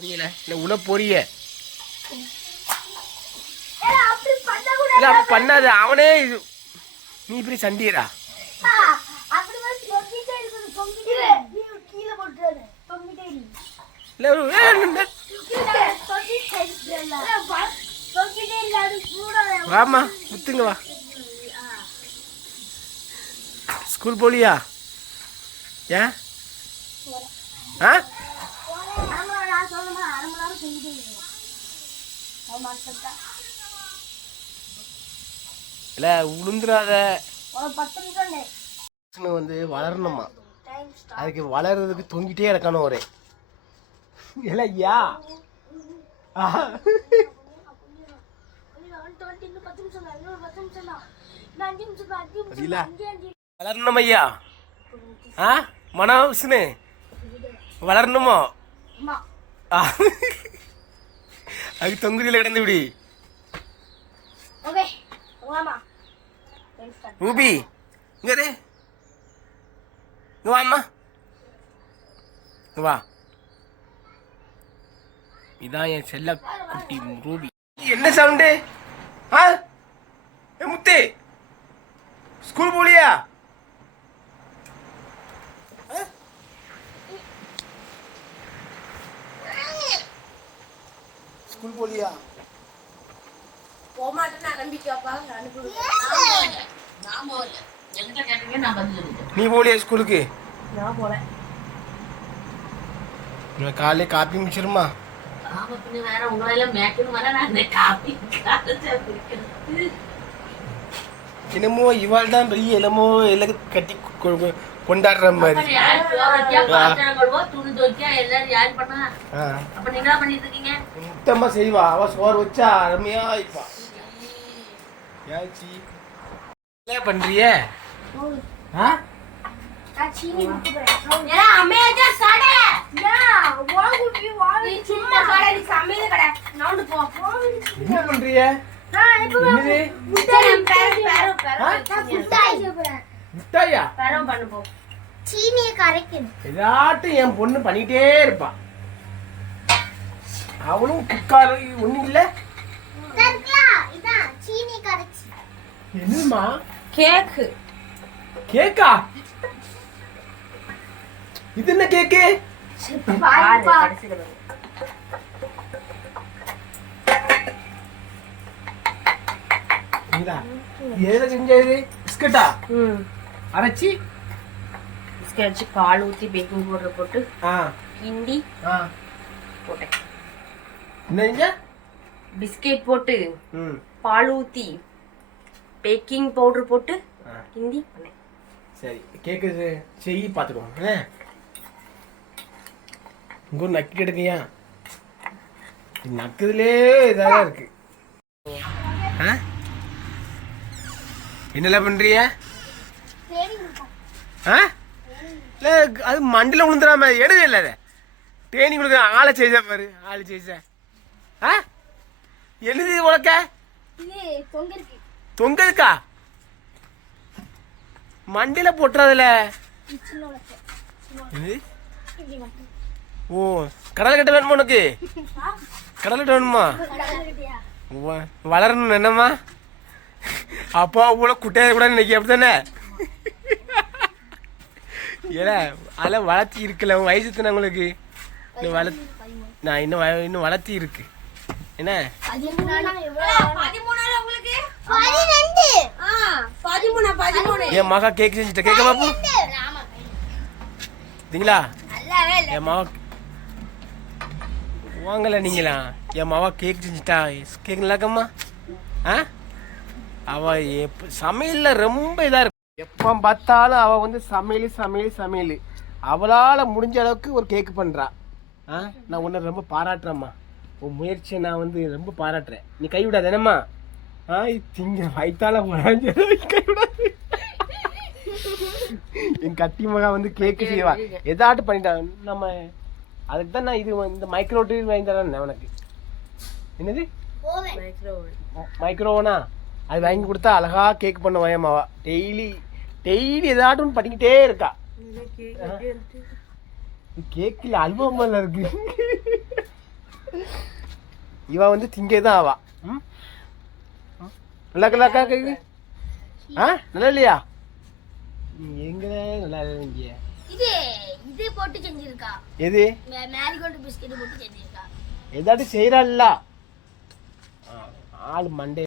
புரியல. இல்லை உள்ள பொரிய. இல்லை அப்படி பண்ணாத. அவனே இது. நீ இப்படி ஏ, கூடாது. வாம்மா முத்துங்க வா. ஸ்கூல் போலியா? ஏன்? ஆ? அரை மணி நேரம் இருக்கணும். மாட்டேன்டா. இல்லை உளுந்துராத பத்து நிமிஷம் வந்து வளரணுமா. அதுக்கு வளர்றதுக்கு தொங்கிட்டே இருக்கணும் ஒரே இல்லை ஐயா ஆஹா. ஐயோ, அவன் தொண்டி இன்னும் பத்து நிமிஷம் தான், இன்னும் பத்து நிமிஷம் தான். இன்னும் அஞ்சு நிமிஷம் தான், அஞ்சு நிமிஷம் பதிலா? தான், அஞ்சு, அஞ்சு. வளரணும் ஐயா ஆ மனோசுனு வளரணுமோ அதுக்கு தொங்குதியில் கிடந்து விடி. வாம்மா. ரூபி இங்க. இங்க வா அம்மா இங்க வா. இதான் என் செல்ல குட்டி ரூபி. என்ன சவுண்டு? ஆ? முத்து. ஸ்கூல் போலியா? ஸ்கூல் போலியா? நீ போலியா ஸ்கூலுக்கு? நான் போல. நான் காலையில காப்பி முடிச்சிருமா? ஆமா பின்ன வேற உங்களை எல்லாம் மேய்க்கணும் வர நான் இந்த காப்பி என்னமோ இவாள் தான் பெரிய என்னமோ எல்லாம் கட்டி கொண்டாடுற மாதிரி? முத்தம்மா செய்வா. அவ சோறு வச்சா அருமையா இருப்பா. யாச்சி என்ன பண்றிய. என்ன பண்றிய? முட்டாய். சீனியை கரைக்கணும். என் பொண்ணு பண்ணிட்டே இருப்பா. அவளும் குக்கார ஒண்ணும் இல்ல. இதான் சீனி கரைச்சி. என்னம்மா? கேக்கு. கேக்கா? இது என்ன கேக்கு? இதா எதுல செஞ்சது பிஸ்கட்டா. அரைச்சி? பிஸ்கட் வச்சு பால் ஊத்தி பேக்கிங் பவுடர் போட்டு கிண்டி போட்டேன். என்ன பிஸ்கெட் போட்டு பால் ஊத்தி பேக்கிங் பவுடர் போட்டு கிண்டி பண்ணேன். சரி கேக்கு செ- செய் பார்த்துக்கோங்க இங்கே ஒரு நக்கி எடுக்கையா நக்குதுலே இதாக இருக்கு. என்னெல்லாம் பண்ணுறிய ஆ? இல்லை அது மண்டியில் விழுந்துடாம எடுது இல்லை அதை. தேனி கொடுக்க ஆளை செய்த பாரு ஆள் செய்த. ஆ? எழுது உனக்க தொங்க இருக்கு தொங்கதுக்கா மண்டியில் போட்டுறதுல. என்னது. ஓ கடலை கட்ட வேணுமா உனக்கு? கடலை கட்ட வேணுமா? வளரணும் என்னம்மா? அப்பா கூட குட்டையை கூட இன்னைக்கு அப்படித்தானே? ஏல அதெல்லாம் வளர்த்தி இருக்குல்ல உன் வயசு தானே உங்களுக்கு? இன்னும் வள நான் இன்னும் வ- இன்னும் வளர்த்தி இருக்கு. என்ன. என் மகா கேக் செஞ்சுட்ட. கேட்க பாப்பு சரிங்களா என் மகா வாங்கல நீங்களா? என் மாவா கேக் செஞ்சுட்டா. கேக் நல்லாக்கம்மா ஆ? அவ எப்ப சமையலில் ரொம்ப இதாக இருக்கும் எப்போ பார்த்தாலும் அவள் வந்து சமையல் சமையல் சமையல். அவளால் முடிஞ்ச அளவுக்கு ஒரு கேக் பண்ணுறா ஆ? நான் உன்னை ரொம்ப பாராட்டுறேம்மா. உன் முயற்சியை நான் வந்து ரொம்ப பாராட்டுறேன். நீ கைவிடாத என்னம்மா? ஆ திங்க வயிற்றால கைவிடாது என் கட்டி மகா வந்து கேக்கு செய்வா. எதாட்டும் பண்ணிட்டான் நம்ம அதுக்கு தான் நான் இது இந்த மைக்ரோ டிவி வாங்கி தரேன் உனக்கு. என்னது. மைக்ரோவனா அது வாங்கி கொடுத்தா அழகா கேக் பண்ண வயமாவா டெய்லி டெய்லி ஏதாட்டும் ஒன்று பண்ணிக்கிட்டே இருக்கா. கேக்கில் அல்வா மேல இருக்கு? இவ வந்து திங்கே தான் ஆவா ம். நல்லா இருக்கா கேக்கு ஆ நல்லா இல்லையா? நீ எங்க நல்லா இல்லைங்க இது இது போட்டு செஞ்சிருக்கா. எது? மேரிகோல்டு பிஸ்கெட் போட்டு செஞ்சிருக்கா. ஏதாட்டும் செய்யறல்ல ஆள் மண்டே